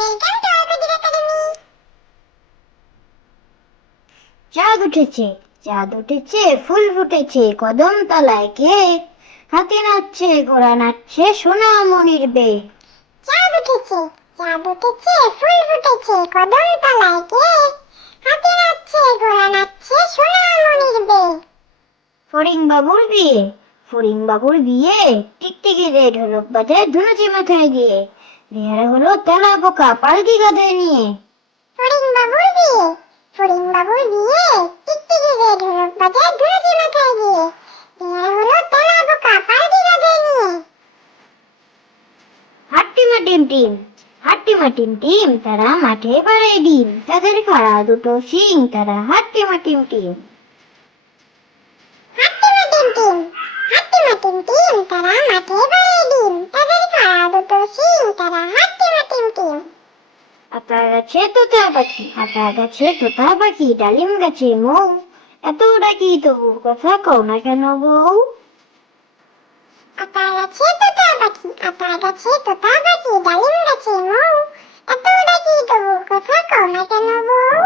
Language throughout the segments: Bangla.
Welcome to আরবিদির academy. চাঁদ উঠেছে, চাঁদ উঠেছে, ফুল ফুটেছে কদম তলায় কে? হাতি নাচছে, ঘোড়া নাচছে, সোনামণির বে। চাঁদ উঠেছে, চাঁদ উঠেছে, ফুল ফুটেছে কদম তলায় কে? হাতি নাচছে, ঘোড়া নাচছে, সোনামণির বে। ফড়িং বাবুর বিয়ে, ফড়িং বাবুর বিয়ে, টিকটিকিদের ঢোলক বাজে ধুনুচি মাথায় দিয়ে। বিহারে হলো তেলা পোকা পালকি কাঁধে নিয়ে। ফড়িং বাবুর বিয়ে, ফড়িং বাবুর বিয়ে, টিকটিকিদের ঢোলক বাজে ধুনুচি মাথায় দিয়ে। বিয়ে হলো তেলা পোকা পালকি কাঁধে নিয়ে। হাট্টিমা টিম টিম, হাট্টিমা টিম টিম, তারা মাঠে পাড়ে ডিম। তাদের খাড়া দুটো শিং, তারা হাট্টিমা টিম টিম। হাট্টিমা টিম টিম, হাট্টিমা টিম টিম, তারা মাঠে পাড়ে ডিম। তাদের খাড়া দুটো শিং, তারা হাট্টিমা টিম টিম। আতা গাছে তোতা পাখি, আতা গাছে তোতা পাখি, ডালিম গাছে মৌ। এত ডাকি তবু কথা কও না কেন বউ? আতা গাছে তোতা পাখি, আতা গাছে তোতা পাখি, ডালিম গাছে মৌ। এত ডাকি তবু কথা কও না কেন বউ?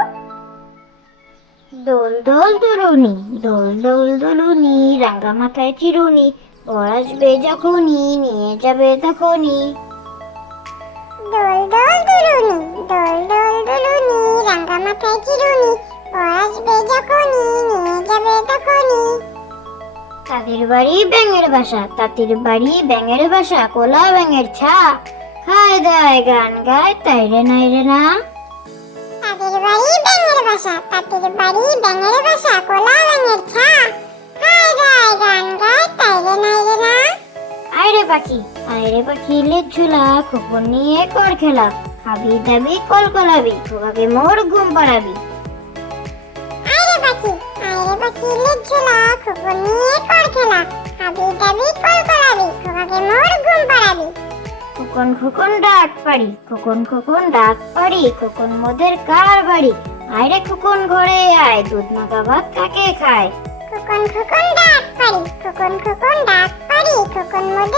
দোল দোল দুলুনি, দোল দোল দুলুনি, রাঙা মাথায় চিরুনি। বর আসবে যখনই, নিয়ে যাবে তখনই। দোল দোল দুলুনি, দোল দোল দুলুনি, রাঙা মাথায় চিরুনি। বর আসবে যখনই, নিয়ে যাবে তখনই। তাদের বাড়ি ব্যাঙের বাসা, তাদের বাড়ি ব্যাঙের বাসা, কোলা ব্যাঙের ছা। খায় দায় গান গায়, তাই রে নাই রে না। তাদের বাড়ি ব্যাঙের বাসা, তাদের বাড়ি ব্যাঙের বাসা, কোলা ব্যাঙের ছা। খায় গায় গান গায়, তাই রে নাই রে না। আয়রে পাখি, আয়রে পাখি, লেজ ঝুলা, খোকন নিয়ে কর খেলা। খাবি দাবি কল কলাবি, খোকাকে মোর ঘুম পাড়াবি। আয়রে পাখি, আয়রে পাখি, লেজ ঝোলা, খোকন নিয়ে কর খেলা। খাবি দাবি কল কলাবি, খোকাকে মোর ঘুম পাড়াবি। খোকন খোকন ডাক পারি, খোকন খোকন ডাক পারি, খোকন মোদের কার বাড়ি? আয়রে খোকন ঘরে আয়, দুধ মাখা ভাত কাকে খায়? খোকন খোকন ডাক পারি, খোকন খোকন ডাক পারি, খোকন মোদের